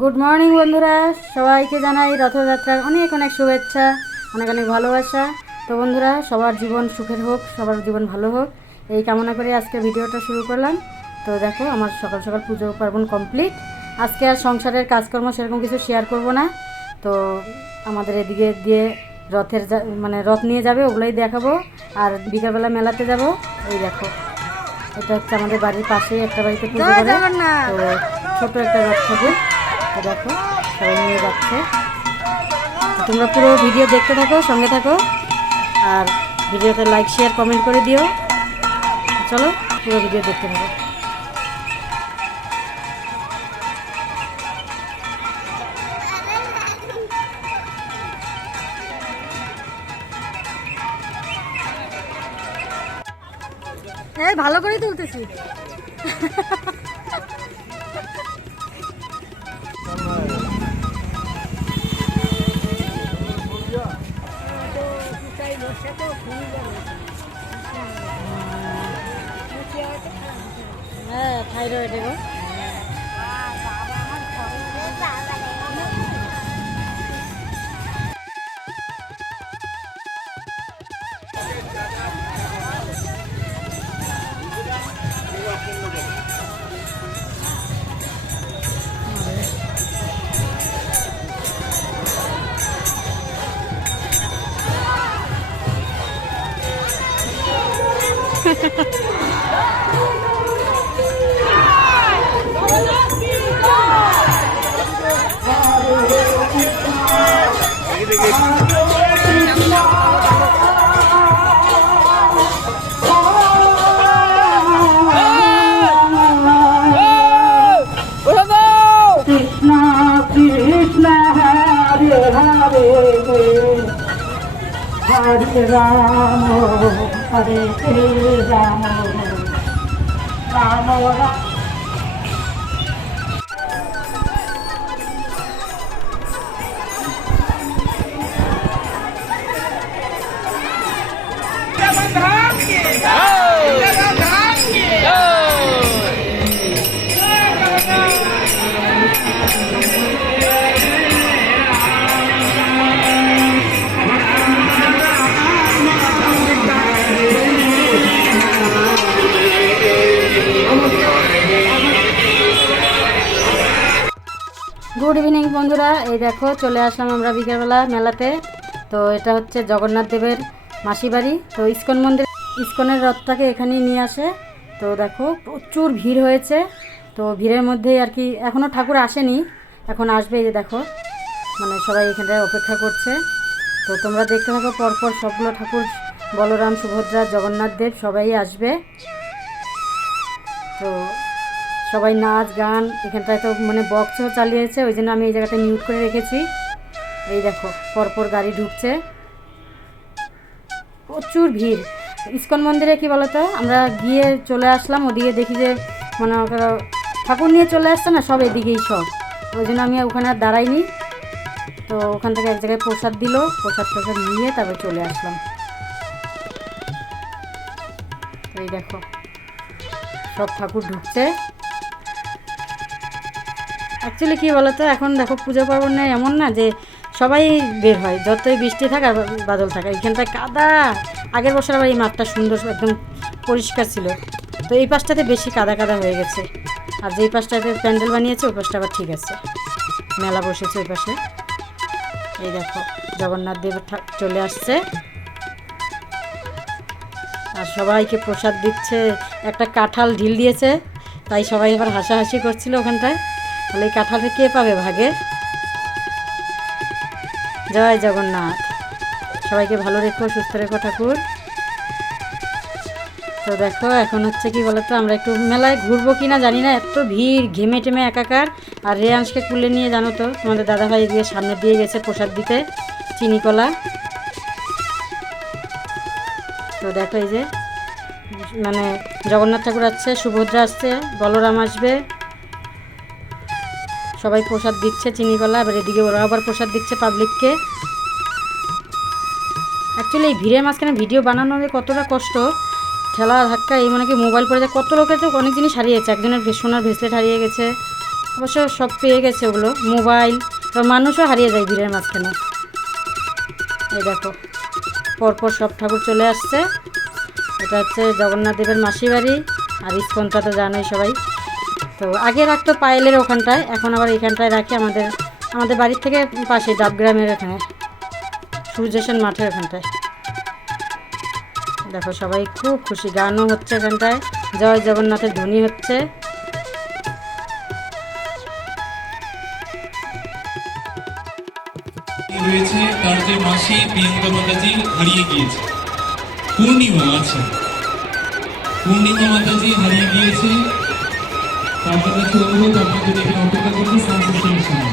Good morning বন্ধুরা, সবাইকে জানাই রথযাত্রার অনেক অনেক শুভেচ্ছা, অনেক অনেক ভালোবাসা। তো বন্ধুরা, সবার জীবন সুখের হোক, সবার জীবন ভালো হোক, এই কামনা করে আজকে ভিডিওটা শুরু করলাম। তো দেখো, আমার সকাল সকাল পুজো পার্বণ কমপ্লিট। আজকে আর সংসারের কাজকর্ম সেরকম কিছু শেয়ার করব না। তো আমাদের এদিকে দিয়ে মানে রথ নিয়ে যাবে, ওগুলোই দেখাবো। আর বিকালবেলা মেলাতে যাব। এই দেখো, এটা হচ্ছে আমাদের বাড়ির পাশেই একটা বাড়িতে পুজো করে। তো ছোট একটা রথ থাকে। তো দেখো, সবাই নিয়ে যাচ্ছে। তোমরা পুরো ভিডিও দেখতে থাকো, সঙ্গে থাকো, আর ভিডিওতে লাইক শেয়ার কমেন্ট করে দিও। চলো পুরো ভিডিও দেখতে থাকো। এই ভালো করেই তুলতেছি। হ্যাঁ, থাইরয়েড গো। Hare Rama, Hare Rama, Rama Rama. Good evening বন্ধুরা, এই দেখো চলে আসলাম আমরা বিকেলবেলা মেলাতে। তো এটা হচ্ছে জগন্নাথ দেবের মাসি বাড়ি। তো ইস্কনের রথটাকে এখানেই নিয়ে আসে। তো দেখো প্রচুর ভিড় হয়েছে। তো ভিড়ের মধ্যেই আর কি, এখনও ঠাকুর আসেনি, এখন আসবে। এই যে দেখো, মানে সবাই এখানটায় অপেক্ষা করছে। তো তোমরা দেখতে থাকো, পরপর সবগুলো ঠাকুর, বলরাম, সুভদ্রা, জগন্নাথ দেব সবাই আসবে। তো সবাই নাচ গান, এখানটায় তো মানে বক্সও চালিয়েছে, ওই জন্য আমি এই জায়গাটা মিউট করে রেখেছি। এই দেখো পরপর গাড়ি ঢুকছে, প্রচুর ভিড়। ইস্কন মন্দিরে কি বলতো, আমরা গিয়ে চলে আসলাম, ওদিকে দেখি যে মানে ঠাকুর নিয়ে চলে আসছে না, সব এদিকেই সব, ওই জন্য আমি ওখানে আর দাঁড়াইনি। তো ওখান থেকে এক জায়গায় প্রসাদ দিল, প্রসাদ নিয়ে তারপরে চলে আসলাম। এই দেখো সব ঠাকুর ঢুকছে। অ্যাকচুয়ালি কী বলতো, এখন দেখো পুজো পার্বণে এমন না যে সবাই বের হয়, যতই বৃষ্টি থাক আর বাদল থাকে, এখানটায় কাদা। আগের বছর আবার এই মাঠটা সুন্দর একদম পরিষ্কার ছিল, তো এই পাশটাতে বেশি কাদা কাদা হয়ে গেছে। আর যেই পাশটাতে প্যান্ডেল বানিয়েছে ওই পাশটা আবার ঠিক আছে, মেলা বসেছে ওই পাশে। এই দেখো জগন্নাথ দেব চলে আসছে আর সবাইকে প্রসাদ দিচ্ছে। একটা কাঁঠাল ঢিল দিয়েছে, তাই সবাই এবার হাসাহাসি করছিল ওখানটায়, তাহলে এই কাঁঠালটা কে পাবে ভাগে। জয় জগন্নাথ, সবাইকে ভালো রেখো, সুস্থ রেখো ঠাকুর। তো দেখো এখন হচ্ছে কি বলতো, আমরা একটু মেলায় ঘুরবো কিনা জানি না, এত ভিড়, ঘেমে টেমে একাকার। আর রেয়াংশকে কুলে নিয়ে জানো তো, তোমাদের দাদাভাই দিয়ে সামনে দিয়ে গেছে প্রসাদ দিতে, চিনি কলা। তো দেখো এই যে মানে জগন্নাথ ঠাকুর আসছে, সুভদ্রা আসছে, বলরাম আসবে, সবাই প্রসাদ দিচ্ছে চিনি কলা। এবার এদিকে ওরা আবার প্রসাদ দিচ্ছে পাবলিককে। অ্যাকচুয়ালি এই ভিড়ের মাঝখানে ভিডিও বানানো কতটা কষ্ট, ঠেলা ধাক্কা, এই মানে কি মোবাইল পড়ে যায়, কত লোকের তো অনেক জিনিস হারিয়েছে। একজনের সোনার ব্রেসলেট হারিয়ে গেছে, অবশ্য সব পেয়ে গেছে ওগুলো, মোবাইল, তো মানুষও হারিয়ে যায় ভিড়ের মাঝখানে। এই দেখো পরপর সব ঠাকুর চলে আসছে। এটা হচ্ছে জগন্নাথ দেবের মাসি বাড়ি, আর ইস্কনটা তো জানোই সবাই। তো আগে রাখতো পায়েলের ওখানটায়, এখন আবার এখানটায় রাখি আমাদের বাড়ির থেকে পাশে ডাবগ্রামের ওখানে সূর্যসেন মাঠের ওখানটায়। দেখো সবাই খুব খুশি, গানও হচ্ছে এখানটায়, জয় জগন্নাথের ধ্বনি হচ্ছে। রয়েছে তার যে মাসি প্রিয়াঙ্কা মাতাজি হারিয়ে গিয়েছে, পূর্ণিমা আছে, পূর্ণিমা মাতাজি হারিয়ে গিয়েছে। তারপর কাছে অনুরোধ, আপনি যদি এখানে অপেক্ষা করতে সানসেশনের সময়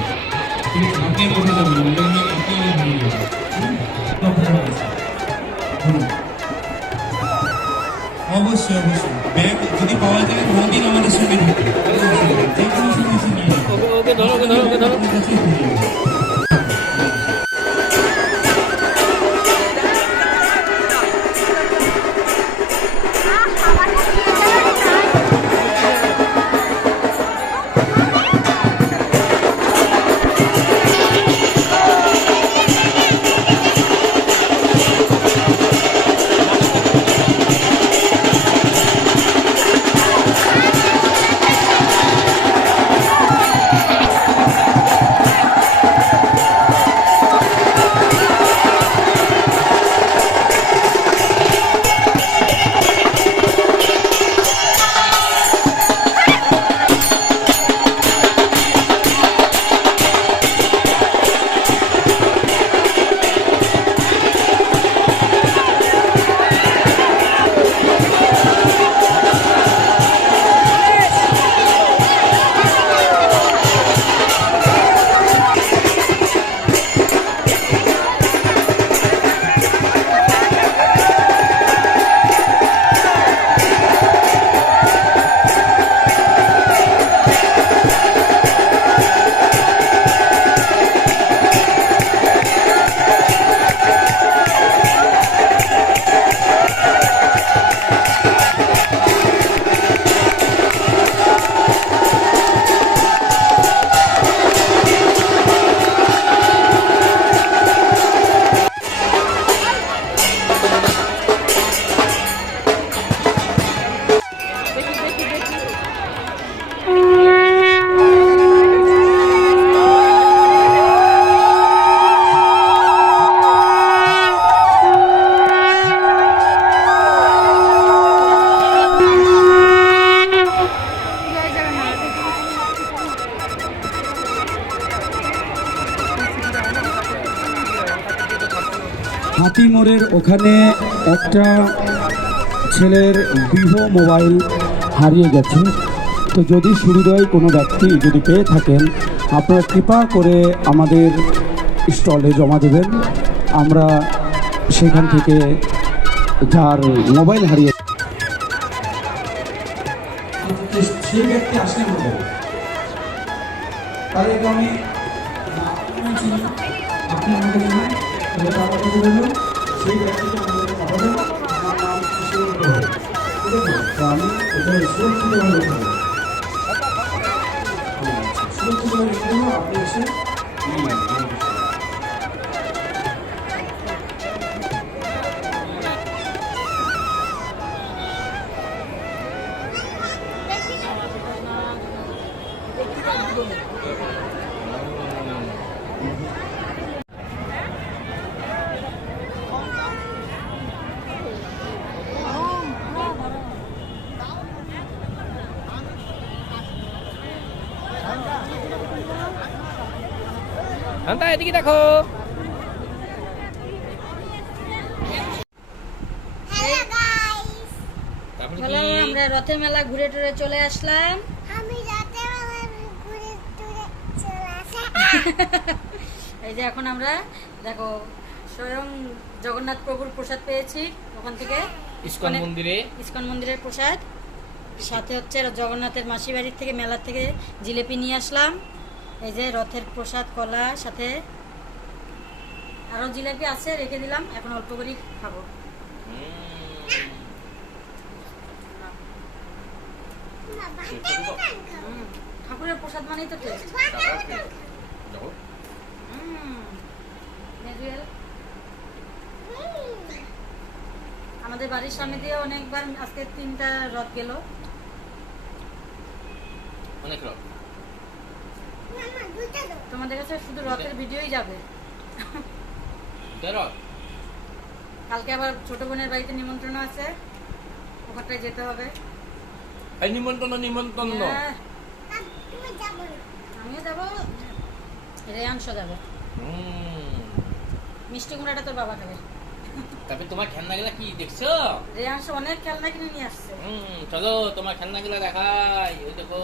আপনি কোথায় যাবেন, আপনি হারিয়ে গেছেন। অবশ্যই অবশ্যই ব্যাগ যদি পাওয়া যায় কোনদিন আমাদের সঙ্গে থাকে, যে কোনো সময় এসে নিয়ে যাবেন। হাতিমোড়ের ওখানে একটা ছেলের ভিভো মোবাইল হারিয়ে গেছে। তো যদি সুহৃদয় কোনো ব্যক্তি যদি পেয়ে থাকেন, আপনারা কৃপা করে আমাদের স্টলে জমা দেবেন। আমরা সেখান থেকে যার মোবাইল হারিয়ে সেই ব্যক্তি আসলে মোবাইল তাহলে আমি আপনি আমাদের জানান, সেই ব্যক্তিকে আমাদের পাঠাবেন। আমার নাম আমি এটা সুরক্ষিতভাবে সুরক্ষিতভাবে আপনি এসে এদিকে দেখো। হ্যালো, আমরা রথের মেলা ঘুরে টুরে চলে আসলাম। এই যে এখন আমরা দেখো স্বয়ং জগন্নাথ প্রভুর প্রসাদ পেয়েছি ওখান থেকে, ইস্কন মন্দিরের প্রসাদ। সাথে হচ্ছে জগন্নাথের মাসি বাড়ির থেকে মেলার থেকে জিলেপি নিয়ে আসলাম। এই যে রথের প্রসাদ, কলা, সাথে আরো জিলাপি আছে, রেখে দিলাম, এখন অল্প করে খাবো। ঠাকুরের প্রসাদ মানেই তো টেস্ট। আমাদের বাড়ির সামনে দিয়ে অনেকবার আজকে 3টা রথ গেল। অনেক রক তোমাদের কাছে শুধু রথের ভিডিওই যাবে। রক কালকে আবার ছোট বোনের বাড়িতে নিমন্ত্রণ আছে, ওখানটায় যেতে হবে। এই নিমন্ত্রণ নিমন্ত্রণ হ্যাঁ, আমিও যাবো, রেয়াংশ যাবে। মিষ্টি কুমড়াটা তোর বাবা খাবে। তারপরে তোমার খেলনাগুলা কি দেখছো? রেয়াংশ অনেক খেলনা কিনে নিয়ে আসছে, চলো তোমার খেলনাগুলা দেখাই। ওই দেখো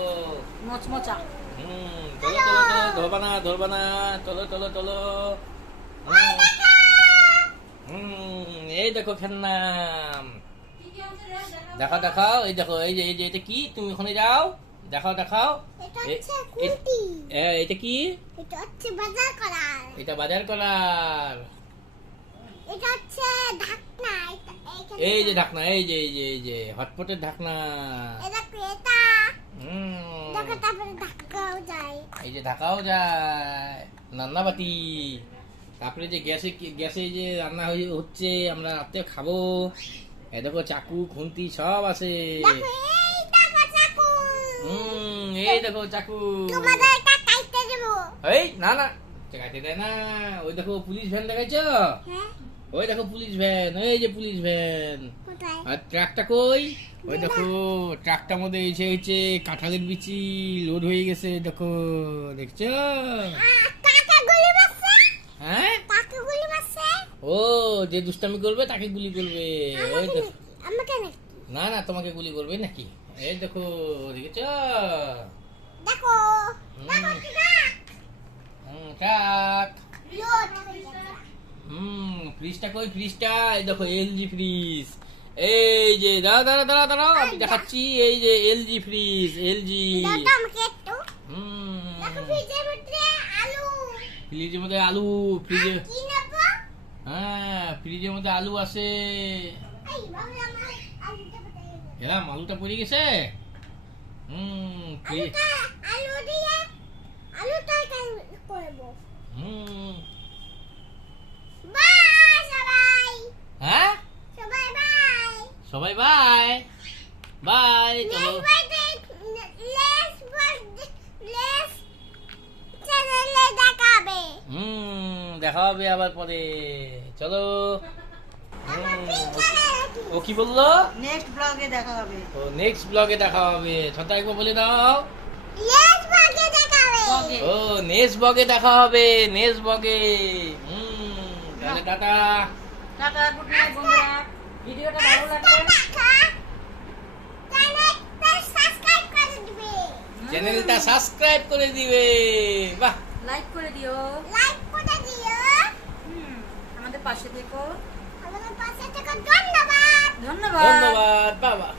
মোচমোচা। চলো চলো চলো, ধরবা না ধরবা না, চলো চলো চলো। এই দেখো খেলনা, দেখাও দেখাও। এই দেখো, এই যে এটা কি? তুমি ওখানে যাও, দেখাও দেখাও। এটা কি? এটা বাজার করার। এই যে ঢাকনা, এই যে এই যে এই যে হটপটের ঢাকনা। এই যে ঢাকাও যায়, রান্নাবাতি। তারপরে যে গ্যাসে যে রান্না হচ্ছে, আমরা রাতে খাবো। এই দেখো চাকু খুন্তি সব আছে। এই দেখো চাকু। এই না না, কাটে দেয় না। ওই দেখো পুলিশ ভ্যান দেখাইছো? ওই দেখো পুলিশ ভ্যান, এই যে পুলিশ ভ্যান। আর ট্রাকটা কই? ওই দেখো ট্রাকটার মধ্যে এসে হচ্ছে কাঁঠালের বিচি লোড হয়ে গেছে। দেখো, দেখছো? হ্যাঁ, ও যে দুষ্টামি করবে তাকে গুলি করবে। ওই দেখো, না না তোমাকে গুলি করবে নাকি? এই দেখো, দেখেছ? ট্রাক। ফ্রিজটা কই? ফ্রিজটা এই দেখো, এলজি ফ্রিজ। এই যে দাঁড়া দাঁড়া দাঁড়া দাঁড়াও, আমি দেখাচ্ছি। এই যে এলজি ফ্রিজ, এলজি। ফ্রিজের মধ্যে আলু, ফ্রিজে, হ্যাঁ ফ্রিজের মধ্যে আলু আছে। এরম আলুটা পড়ে গেছে। হ্যাঁ, সবাই বাই বাই। চলো দেখা হবে আবার পরে। চলো। ও কি বললো? নেক্সট ব্লগে দেখা হবে। ও নেক্সট ব্লগে দেখা হবে। ছটা একবার বলে দাও। ও নেক্সট ব্লগে দেখা হবে, নেক্সট ব্লগে। তাহলে টাটা টাটা, গুড নাইট বন্ধুরা। ভিডিওটা ভালো লাগলে চ্যানেলটা সাবস্ক্রাইব করে দিবে। বাহ, লাইক করে দিও। আমাদের পাশে থেকো। ধন্যবাদ। ধন্যবাদ বাবা।